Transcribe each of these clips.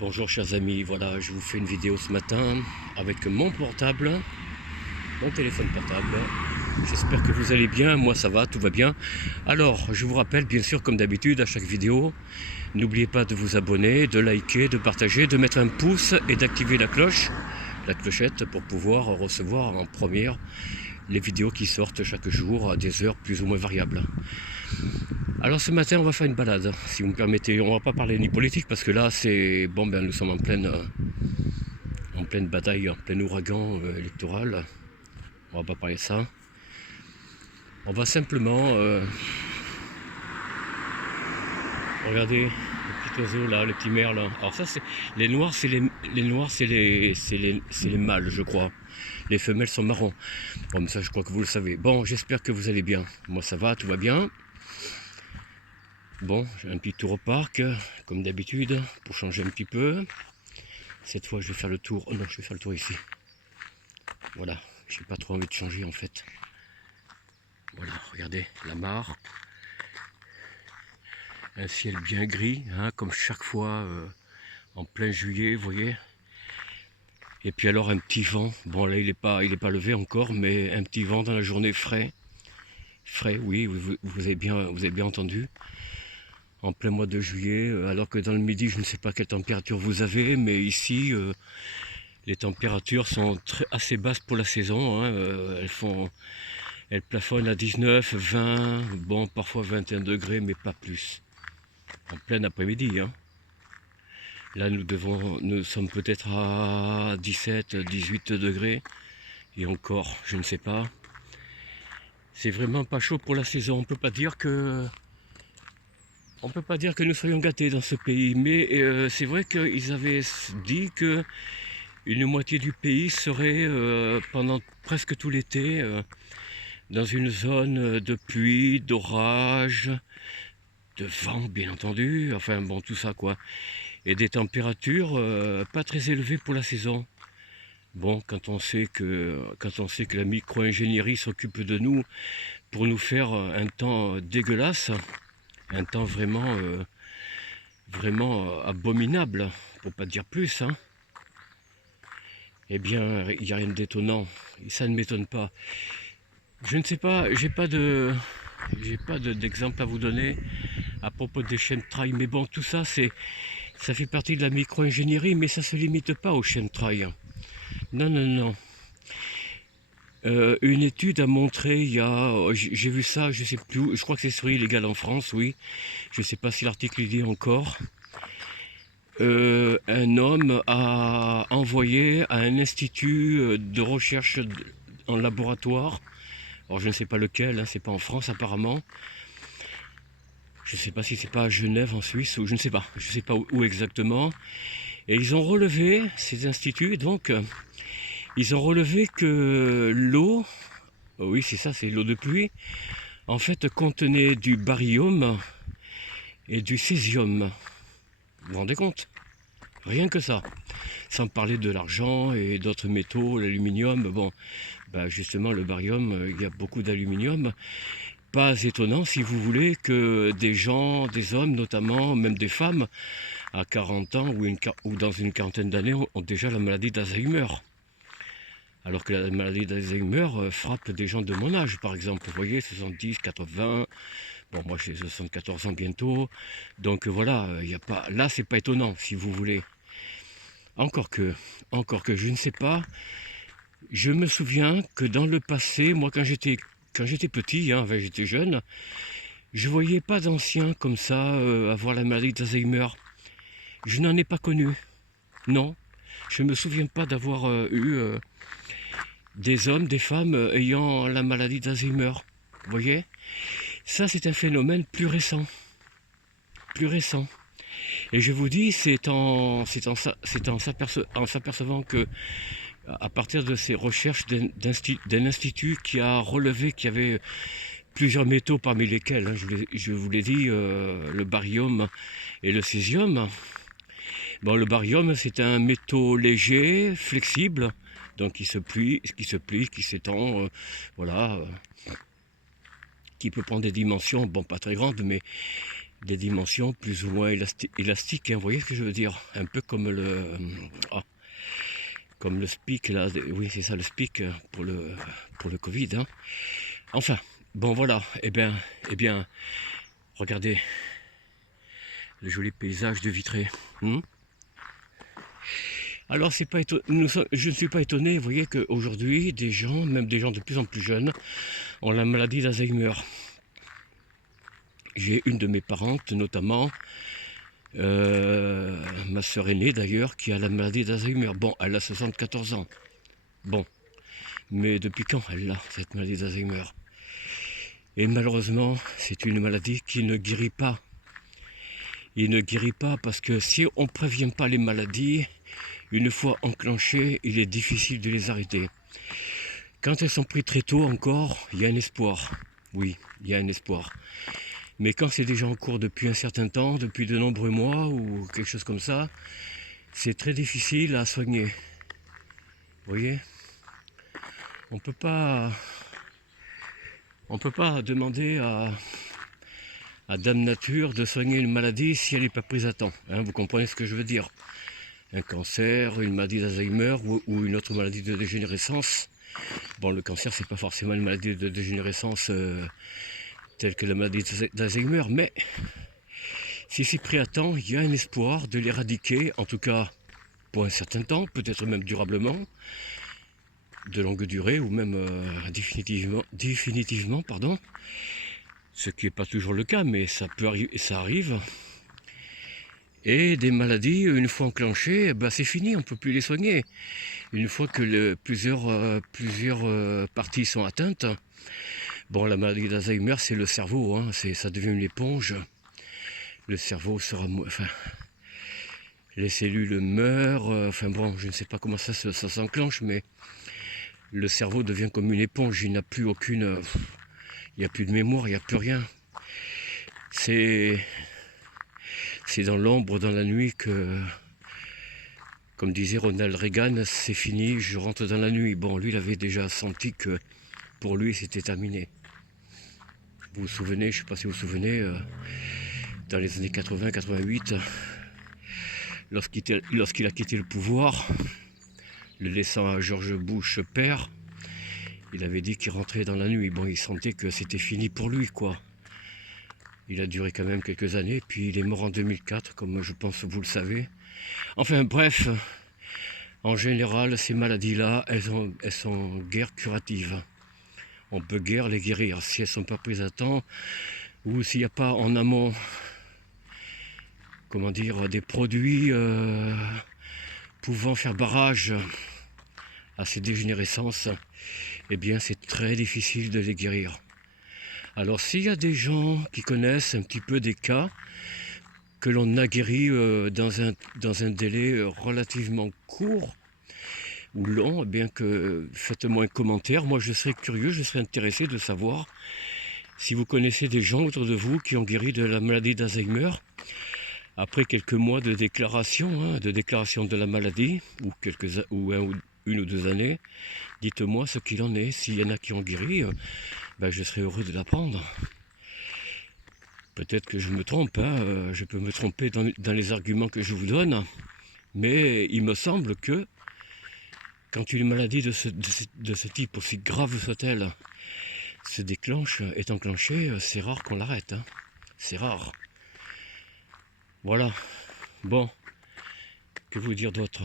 Bonjour chers amis, voilà, je vous fais une vidéo ce matin avec mon portable, mon téléphone portable. J'espère que vous allez bien, moi ça va, tout va bien. Alors, je vous rappelle bien sûr comme d'habitude à chaque vidéo, n'oubliez pas de vous abonner, de liker, de partager, de mettre un pouce et d'activer la cloche, la clochette pour pouvoir recevoir en première les vidéos qui sortent chaque jour à des heures plus ou moins variables. Alors ce matin on va faire une balade, si vous me permettez. On va pas parler ni politique parce que là c'est bon, ben nous sommes en pleine bataille, en plein ouragan électoral. On va pas parler de ça. On va simplement regarder le petit oiseau là, le petit merle. Alors ça c'est les noirs, c'est les mâles, je crois. Les femelles sont marrons. Bon, mais ça je crois que vous le savez. Bon, j'espère que vous allez bien. Moi ça va, tout va bien. Bon, j'ai un petit tour au parc, comme d'habitude, pour changer un petit peu. Cette fois, je vais faire le tour. Oh non, je vais faire le tour ici. Voilà, j'ai pas trop envie de changer en fait. Voilà, regardez, la mare. Un ciel bien gris, hein, comme chaque fois en plein juillet, vous voyez. Et puis alors un petit vent. Bon là, il est pas levé encore, mais un petit vent dans la journée frais. Frais, oui, vous avez bien entendu. En plein mois de juillet, alors que dans le midi, je ne sais pas quelle température vous avez, mais ici, les températures sont assez basses pour la saison. Hein, elles plafonnent à 19, 20, bon, parfois 21 degrés, mais pas plus. En plein après-midi. Hein. Là, nous sommes peut-être à 17, 18 degrés, et encore, je ne sais pas. C'est vraiment pas chaud pour la saison. On peut pas dire que nous soyons gâtés dans ce pays, mais c'est vrai qu'ils avaient dit que une moitié du pays serait pendant presque tout l'été dans une zone de pluie, d'orage, de vent bien entendu, enfin bon tout ça quoi, et des températures pas très élevées pour la saison. Bon, quand on sait que la micro-ingénierie s'occupe de nous pour nous faire un temps dégueulasse, un temps vraiment abominable, pour pas dire plus, hein. Eh bien, il n'y a rien d'étonnant, et ça ne m'étonne pas. Je ne sais pas, j'ai pas d'exemple à vous donner à propos des chemtrails, mais bon, tout ça, ça fait partie de la micro-ingénierie, mais ça ne se limite pas aux chemtrails. Non, non, non. Une étude a montré, j'ai vu ça, je sais plus où, je crois que c'est sur Illégal en France, oui. Je ne sais pas si l'article y dit encore. Un homme a envoyé à un institut de recherche en laboratoire. Alors je ne sais pas lequel, hein, c'est pas en France apparemment. Je ne sais pas si c'est pas à Genève en Suisse ou je ne sais pas où exactement. Et ils ont relevé, ces instituts, donc, ils ont relevé que l'eau, oui c'est ça, c'est l'eau de pluie, en fait contenait du baryum et du césium. Vous vous rendez compte? Rien que ça. Sans parler de l'argent et d'autres métaux, l'aluminium. Bon, bah justement, le baryum, il y a beaucoup d'aluminium. Pas étonnant, si vous voulez, que des gens, des hommes notamment, même des femmes, à 40 ans ou dans une quarantaine d'années, ont déjà la maladie d'Alzheimer. Alors que la maladie d'Alzheimer frappe des gens de mon âge, par exemple. Vous voyez, 70, 80. Bon, moi j'ai 74 ans bientôt. Donc voilà, il y a pas, là, c'est pas étonnant, si vous voulez. Encore que, je ne sais pas. Je me souviens que dans le passé, moi quand j'étais petit, hein, enfin, j'étais jeune, je voyais pas d'anciens comme ça avoir la maladie d'Alzheimer. Je n'en ai pas connu. Non, je me souviens pas d'avoir eu des hommes, des femmes ayant la maladie d'Alzheimer. Vous voyez? Ça, c'est un phénomène plus récent. Plus récent. Et je vous dis, c'est en s'apercevant que à partir de ces recherches d'un institut qui a relevé qu'il y avait plusieurs métaux parmi lesquels, hein, je vous l'ai dit, le baryum et le césium. Bon, le baryum, c'est un métaux léger, flexible, donc qui se plie, qui s'étend, voilà, qui peut prendre des dimensions, bon, pas très grandes, mais des dimensions plus ou moins élastiques, hein, vous voyez ce que je veux dire? Un peu comme comme le SPIC, là, oui c'est ça le SPIC pour le Covid. Hein. Enfin, bon voilà, eh bien, regardez le joli paysage de Vitré. Alors c'est pas je ne suis pas étonné, vous voyez qu'aujourd'hui des gens, même des gens de plus en plus jeunes, ont la maladie d'Alzheimer. J'ai une de mes parentes notamment, ma soeur aînée d'ailleurs, qui a la maladie d'Alzheimer. Bon, elle a 74 ans. Bon, mais depuis quand elle a cette maladie d'Alzheimer? Et malheureusement, c'est une maladie qui ne guérit pas. Il ne guérit pas parce que si on ne prévient pas les maladies, une fois enclenchées, il est difficile de les arrêter. Quand elles sont prises très tôt encore, il y a un espoir. Oui, il y a un espoir. Mais quand c'est déjà en cours depuis un certain temps, depuis de nombreux mois ou quelque chose comme ça, c'est très difficile à soigner. Vous voyez? On peut pas demander à Dame Nature de soigner une maladie si elle n'est pas prise à temps. Hein, vous comprenez ce que je veux dire? Un cancer, une maladie d'Alzheimer ou une autre maladie de dégénérescence. Bon, le cancer, c'est pas forcément une maladie de dégénérescence telle que la maladie d'Alzheimer, mais si c'est pris à temps, il y a un espoir de l'éradiquer, en tout cas pour un certain temps, peut-être même durablement, de longue durée ou même définitivement, pardon. Ce qui n'est pas toujours le cas, mais ça peut arriver, ça arrive. Et des maladies, une fois enclenchées, ben c'est fini, on ne peut plus les soigner. Une fois que plusieurs parties sont atteintes, bon, la maladie d'Alzheimer, c'est le cerveau, hein, ça devient une éponge. Le cerveau sera... Enfin, les cellules meurent, enfin bon, je ne sais pas comment ça s'enclenche, mais le cerveau devient comme une éponge, il n'a plus aucune... il n'y a plus de mémoire, il n'y a plus rien. C'est dans l'ombre, dans la nuit que... Comme disait Ronald Reagan, c'est fini, je rentre dans la nuit. Bon, lui, il avait déjà senti que pour lui, c'était terminé. Vous vous souvenez, je ne sais pas si vous vous souvenez, dans les années 80-88, lorsqu'il a quitté le pouvoir, le laissant à George Bush père, il avait dit qu'il rentrait dans la nuit. Bon, il sentait que c'était fini pour lui, quoi. Il a duré quand même quelques années, puis il est mort en 2004, comme je pense vous le savez. Enfin bref, en général, ces maladies-là, elles sont guère curatives. On peut guère les guérir si elles ne sont pas prises à temps, ou s'il n'y a pas en amont, comment dire, des produits pouvant faire barrage à ces dégénérescences, eh bien c'est très difficile de les guérir. Alors s'il y a des gens qui connaissent un petit peu des cas que l'on a guéris dans un délai relativement court ou long, eh bien que faites-moi un commentaire. Moi je serais curieux, je serais intéressé de savoir si vous connaissez des gens autour de vous qui ont guéri de la maladie d'Alzheimer après quelques mois de déclaration, de la maladie, ou une ou deux années. Dites-moi ce qu'il en est. S'il y en a qui ont guéri, ben je serais heureux de l'apprendre. Peut-être que je me trompe, hein, je peux me tromper dans les arguments que je vous donne, mais il me semble que quand une maladie de ce type, aussi grave soit-elle, est enclenchée, c'est rare qu'on l'arrête. Hein. C'est rare. Voilà. Bon, que vous dire d'autre?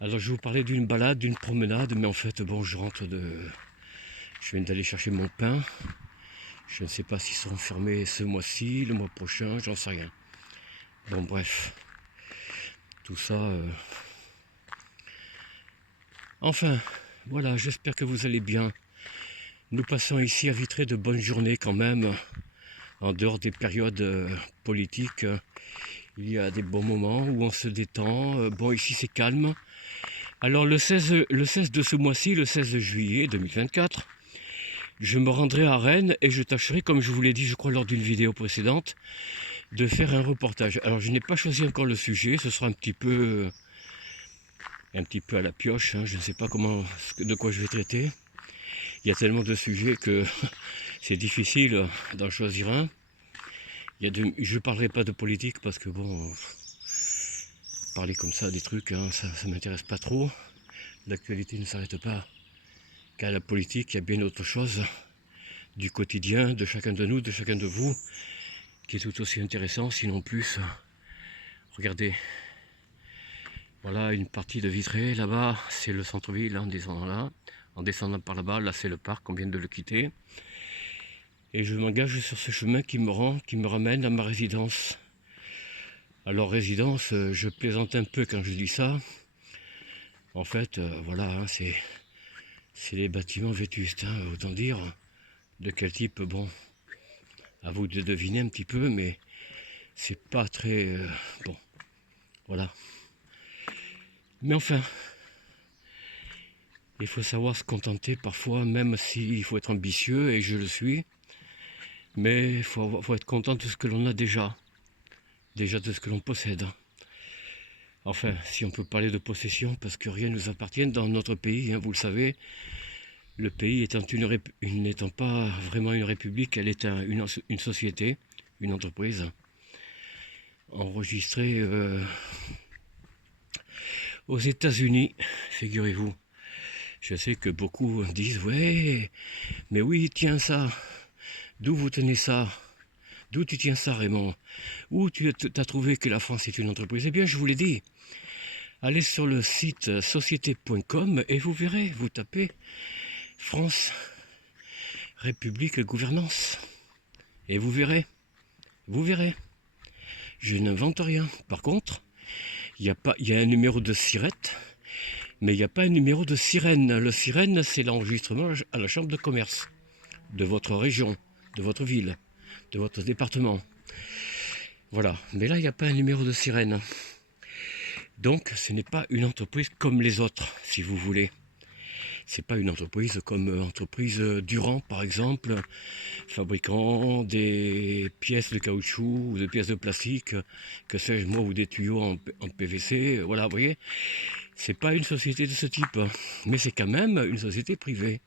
Alors je vais vous parlais d'une balade, d'une promenade, mais en fait, bon, je viens d'aller chercher mon pain. Je ne sais pas s'ils seront fermés ce mois-ci, le mois prochain, j'en sais rien. Bon, bref. Tout ça... Enfin, voilà, j'espère que vous allez bien. Nous passons ici à Vitré de bonnes journées quand même. En dehors des périodes politiques, il y a des bons moments où on se détend. Bon, ici c'est calme. Alors le 16 de ce mois-ci, le 16 juillet 2024, je me rendrai à Rennes et je tâcherai, comme je vous l'ai dit, je crois, lors d'une vidéo précédente, de faire un reportage. Alors je n'ai pas choisi encore le sujet, ce sera un petit peu à la pioche, hein. Je ne sais pas de quoi je vais traiter. Il y a tellement de sujets que c'est difficile d'en choisir un. Je ne parlerai pas de politique parce que bon, parler comme ça des trucs, hein, ça ne m'intéresse pas trop. L'actualité ne s'arrête pas qu'à la politique, il y a bien autre chose du quotidien de chacun de nous, de chacun de vous, qui est tout aussi intéressant, sinon plus. Regardez, voilà une partie de Vitré, là-bas c'est le centre-ville, en descendant là. En descendant par là-bas, là c'est le parc, on vient de le quitter. Et je m'engage sur ce chemin qui me ramène à ma résidence. Alors résidence, je plaisante un peu quand je dis ça. En fait, voilà, hein, c'est les bâtiments vétustes, hein, autant dire. De quel type, bon, à vous de deviner un petit peu, mais c'est pas très... bon, voilà. Mais enfin, il faut savoir se contenter parfois, même s'il faut être ambitieux, et je le suis. Mais il faut être content de ce que l'on a déjà de ce que l'on possède. Enfin, si on peut parler de possession, parce que rien ne nous appartient dans notre pays, hein, vous le savez. Le pays n'étant pas vraiment une république, elle est une société, une entreprise, enregistrée aux États-Unis, figurez-vous. Je sais que beaucoup disent, ouais, mais oui, tiens ça, d'où vous tenez ça? D'où tu tiens ça, Raymond? Où tu as trouvé que la France est une entreprise? Eh bien, je vous l'ai dit. Allez sur le site société.com et vous verrez, vous tapez France, République, Gouvernance. Et vous verrez. Je n'invente rien. Par contre, il y a un numéro de sirette, mais il n'y a pas un numéro de sirène. Le sirène, c'est l'enregistrement à la chambre de commerce de votre région, de votre ville, de votre département. Voilà. Mais là, il n'y a pas un numéro de sirène. Donc, ce n'est pas une entreprise comme les autres, si vous voulez. C'est pas une entreprise comme entreprise Durand, par exemple, fabriquant des pièces de caoutchouc ou des pièces de plastique, que sais-je moi, ou des tuyaux en PVC. Voilà, vous voyez, c'est pas une société de ce type, mais c'est quand même une société privée.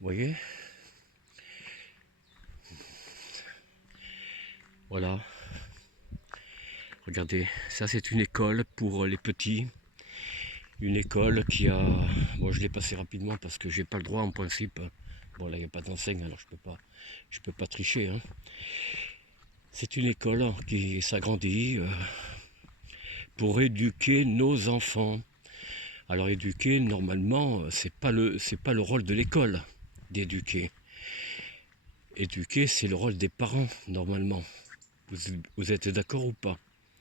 Vous voyez, voilà. Regardez, ça c'est une école pour les petits. Une école qui a... Bon, je l'ai passé rapidement parce que j'ai pas le droit en principe. Bon, là, il n'y a pas d'enseigne, alors je peux pas tricher. Hein. C'est une école qui s'agrandit pour éduquer nos enfants. Alors, éduquer, normalement, c'est pas le rôle de l'école d'éduquer. Éduquer, c'est le rôle des parents, normalement. Vous êtes d'accord ou pas,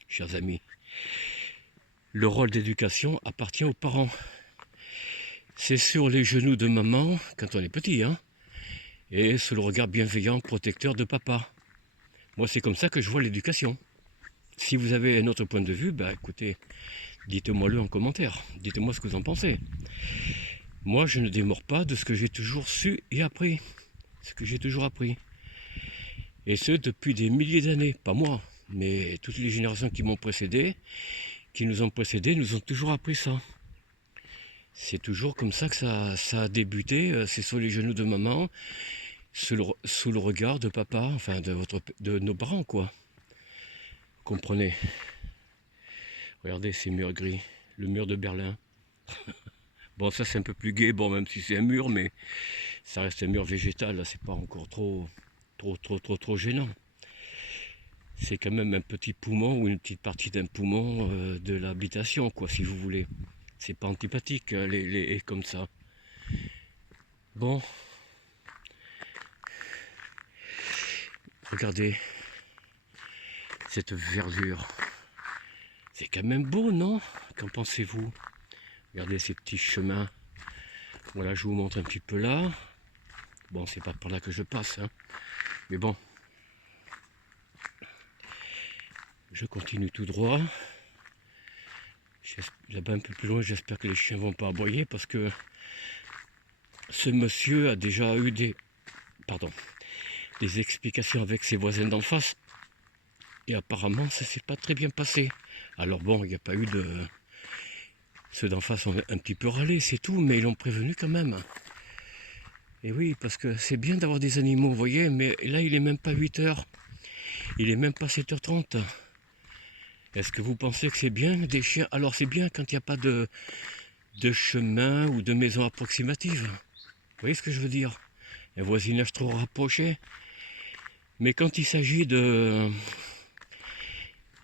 chers amis? Le rôle d'éducation appartient aux parents. C'est sur les genoux de maman, quand on est petit, hein, et sous le regard bienveillant, protecteur de papa. Moi, c'est comme ça que je vois l'éducation. Si vous avez un autre point de vue, bah écoutez, dites-moi-le en commentaire. Dites-moi ce que vous en pensez. Moi, je ne démords pas de ce que j'ai toujours su et appris. Ce que j'ai toujours appris. Et ce, depuis des milliers d'années. Pas moi, mais toutes les générations qui m'ont précédé, qui nous ont précédés, nous ont toujours appris ça. C'est toujours comme ça que ça a débuté. C'est sur les genoux de maman, sous le regard de papa, enfin de nos parents, quoi. Comprenez. Regardez ces murs gris, le mur de Berlin. Bon, ça c'est un peu plus gai, bon, même si c'est un mur, mais ça reste un mur végétal, là, c'est pas encore trop gênant. C'est quand même un petit poumon ou une petite partie d'un poumon de l'habitation, quoi, si vous voulez. C'est pas antipathique, les haies comme ça. Bon. Regardez cette verdure. C'est quand même beau, non? Qu'en pensez-vous? Regardez ces petits chemins. Voilà, je vous montre un petit peu là. Bon, c'est pas par là que je passe, hein. Mais bon. Je continue tout droit. Là-bas un peu plus loin, j'espère que les chiens vont pas aboyer parce que ce monsieur a déjà eu des explications avec ses voisins d'en face. Et apparemment, ça s'est pas très bien passé. Alors bon, il n'y a pas eu de... Ceux d'en face ont un petit peu râlé, c'est tout, mais ils l'ont prévenu quand même. Et oui, parce que c'est bien d'avoir des animaux, vous voyez, mais là, il est même pas 8 heures. Il est même pas 7h30. Est-ce que vous pensez que c'est bien des chiens? Alors c'est bien quand il n'y a pas de chemin ou de maison approximative. Vous voyez ce que je veux dire? Un voisinage trop rapproché. Mais quand il s'agit de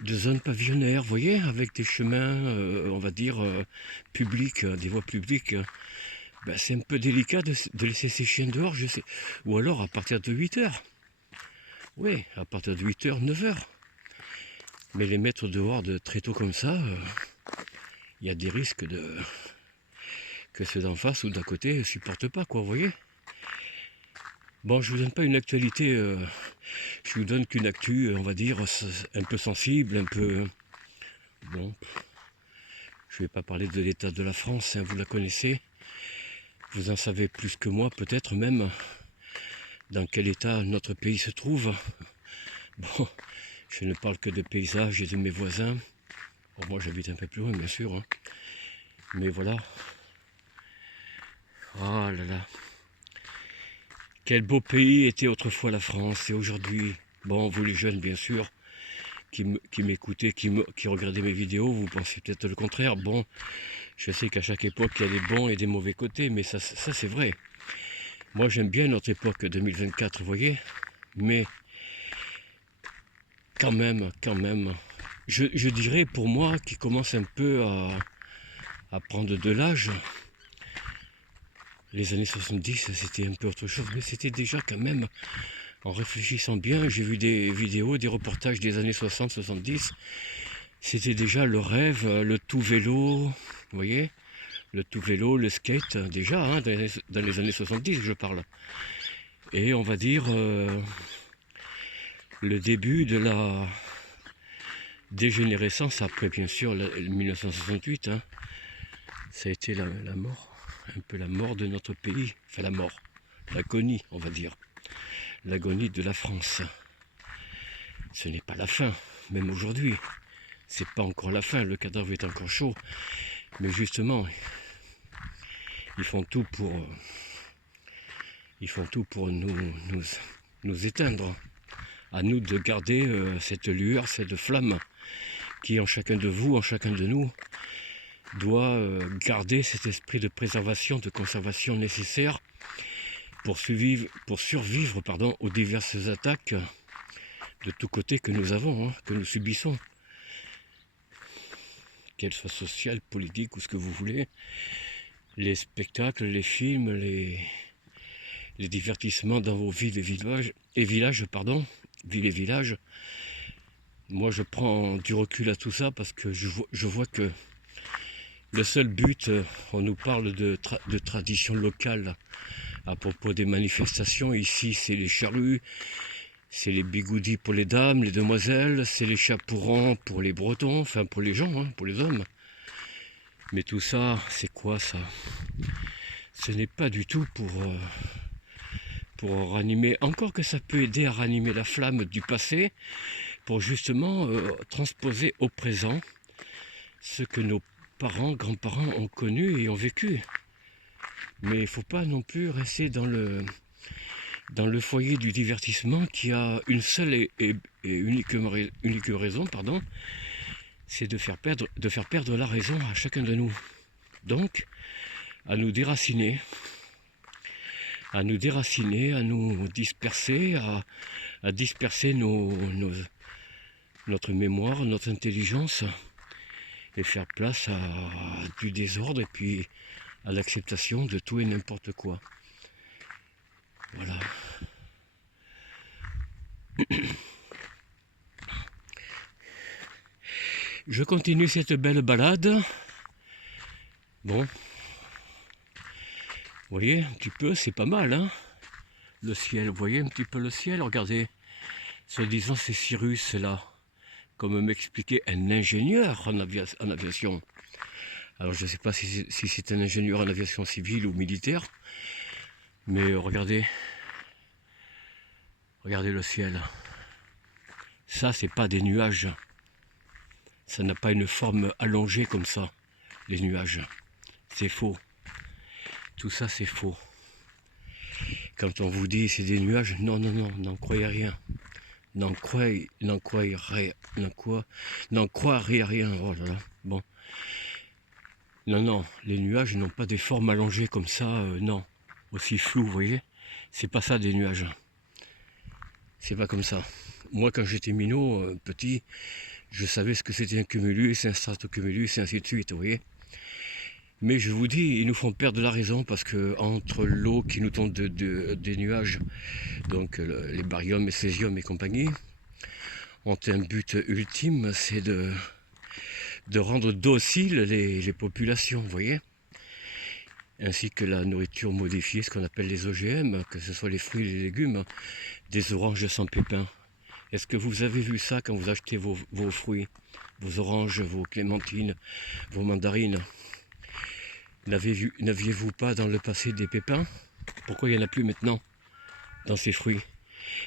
zones pavillonnaires, vous voyez, avec des chemins, on va dire, publics, des voies publiques, ben, c'est un peu délicat de laisser ces chiens dehors, je sais. Ou alors à partir de 8h. Oui, à partir de 8h, 9h. Mais les mettre dehors de très tôt comme ça, il y a des risques que ceux d'en face ou d'à côté ne supportent pas, quoi, vous voyez. Bon, je vous donne pas une actualité, je vous donne qu'une actu, on va dire, un peu sensible, un peu... Bon, je vais pas parler de l'état de la France, hein, vous la connaissez. Vous en savez plus que moi, peut-être même, dans quel état notre pays se trouve. Bon, je ne parle que de paysages et de mes voisins. Bon, moi j'habite un peu plus loin, bien sûr, hein. Mais voilà. Oh là là. Quel beau pays était autrefois la France et aujourd'hui. Bon, vous les jeunes, bien sûr, qui m'écoutez, qui regardaient mes vidéos, vous pensez peut-être le contraire. Bon, je sais qu'à chaque époque, il y a des bons et des mauvais côtés, mais ça c'est vrai. Moi, j'aime bien notre époque 2024, vous voyez. Mais quand même, je dirais pour moi, qui commence un peu à prendre de l'âge, les années 70, c'était un peu autre chose, mais c'était déjà quand même, en réfléchissant bien, j'ai vu des vidéos, des reportages des années 60-70, c'était déjà le rêve, le tout vélo, vous voyez, le tout vélo, le skate, déjà, hein, dans les années 70, je parle. Et on va dire le début de la dégénérescence, après bien sûr 1968, hein, ça a été la mort, un peu la mort de notre pays, enfin la mort, l'agonie, on va dire, l'agonie de la France. Ce n'est pas la fin, même aujourd'hui, c'est pas encore la fin, le cadavre est encore chaud, mais justement, ils font tout pour nous éteindre. À nous de garder cette lueur, cette flamme qui en chacun de vous, en chacun de nous, doit garder cet esprit de préservation, de conservation nécessaire pour survivre aux diverses attaques de tous côtés que nous avons, hein, que nous subissons. Qu'elles soient sociales, politiques ou ce que vous voulez. Les spectacles, les films, les divertissements dans vos villes et villages, villes et villages. Moi je prends du recul à tout ça parce que je vois que le seul but, on nous parle de tradition locale à propos des manifestations. Ici c'est les charrues, c'est les bigoudis pour les dames, les demoiselles, c'est les chaperots pour les bretons, enfin pour les gens, hein, pour les hommes. Mais tout ça, c'est quoi ça? Ce n'est pas du tout pour ranimer, encore que ça peut aider à ranimer la flamme du passé, pour justement transposer au présent ce que nos parents, grands-parents ont connu et ont vécu. Mais il ne faut pas non plus rester dans le foyer du divertissement qui a une seule et unique raison, c'est de faire perdre la raison à chacun de nous. Donc, à nous déraciner, à nous disperser, à disperser notre mémoire, notre intelligence, et faire place à du désordre et puis à l'acceptation de tout et n'importe quoi. Voilà. Je continue cette belle balade. Bon. Vous voyez, un petit peu, c'est pas mal, hein, le ciel. Vous voyez un petit peu le ciel, regardez. Soi-disant, c'est Cyrus, là. Comme m'expliquait un ingénieur en aviation. Alors, je ne sais pas si c'est un ingénieur en aviation civile ou militaire. Mais regardez. Regardez le ciel. Ça, c'est pas des nuages. Ça n'a pas une forme allongée comme ça, les nuages. C'est faux. Tout ça, c'est faux. Quand on vous dit c'est des nuages, non, n'en croyez rien. n'en croirez rien. Oh là là. Bon. Non, les nuages n'ont pas des formes allongées comme ça, non. Aussi flou, vous voyez. C'est pas ça des nuages. C'est pas comme ça. Moi, quand j'étais minot, petit, je savais ce que c'était un cumulus, un stratocumulus, et ainsi de suite, vous voyez. Mais je vous dis, ils nous font perdre la raison parce que entre l'eau qui nous tombe des nuages, donc les baryons, les césiums et compagnie, ont un but ultime, c'est de rendre dociles les populations, vous voyez, ainsi que la nourriture modifiée, ce qu'on appelle les OGM, que ce soit les fruits et les légumes, des oranges sans pépins. Est-ce que vous avez vu ça quand vous achetez vos fruits, vos oranges, vos clémentines, vos mandarines? N'aviez-vous pas dans le passé des pépins? Pourquoi il n'y en a plus maintenant dans ces fruits?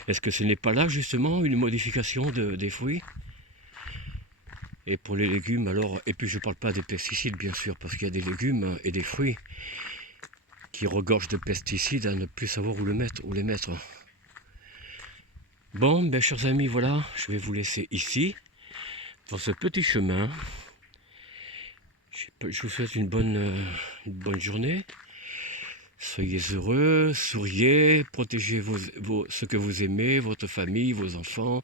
Est-ce que ce n'est pas là justement une modification des fruits? Et pour les légumes alors, et puis je ne parle pas des pesticides bien sûr, parce qu'il y a des légumes et des fruits qui regorgent de pesticides à ne plus savoir où les mettre. Bon, ben chers amis, voilà, je vais vous laisser ici, dans ce petit chemin. Je vous souhaite une bonne journée. Soyez heureux, souriez, protégez ce que vous aimez, votre famille, vos enfants,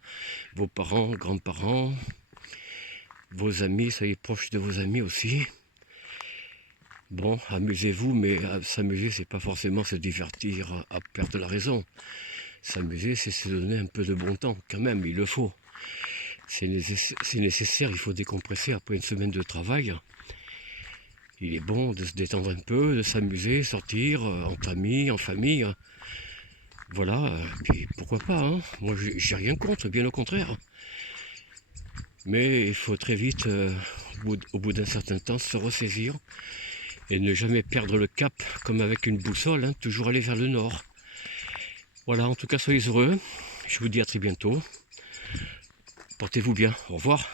vos parents, grands-parents, vos amis, soyez proches de vos amis aussi. Bon, amusez-vous, mais s'amuser, c'est pas forcément se divertir à perdre la raison. S'amuser, c'est se donner un peu de bon temps, quand même, il le faut. C'est nécessaire, il faut décompresser après une semaine de travail. Il est bon de se détendre un peu, de s'amuser, sortir, entre amis, en famille. Voilà, puis pourquoi pas, hein. Moi j'ai rien contre, bien au contraire. Mais il faut très vite, au bout d'un certain temps, se ressaisir et ne jamais perdre le cap comme avec une boussole, hein, toujours aller vers le nord. Voilà, en tout cas soyez heureux, je vous dis à très bientôt. Portez-vous bien, au revoir.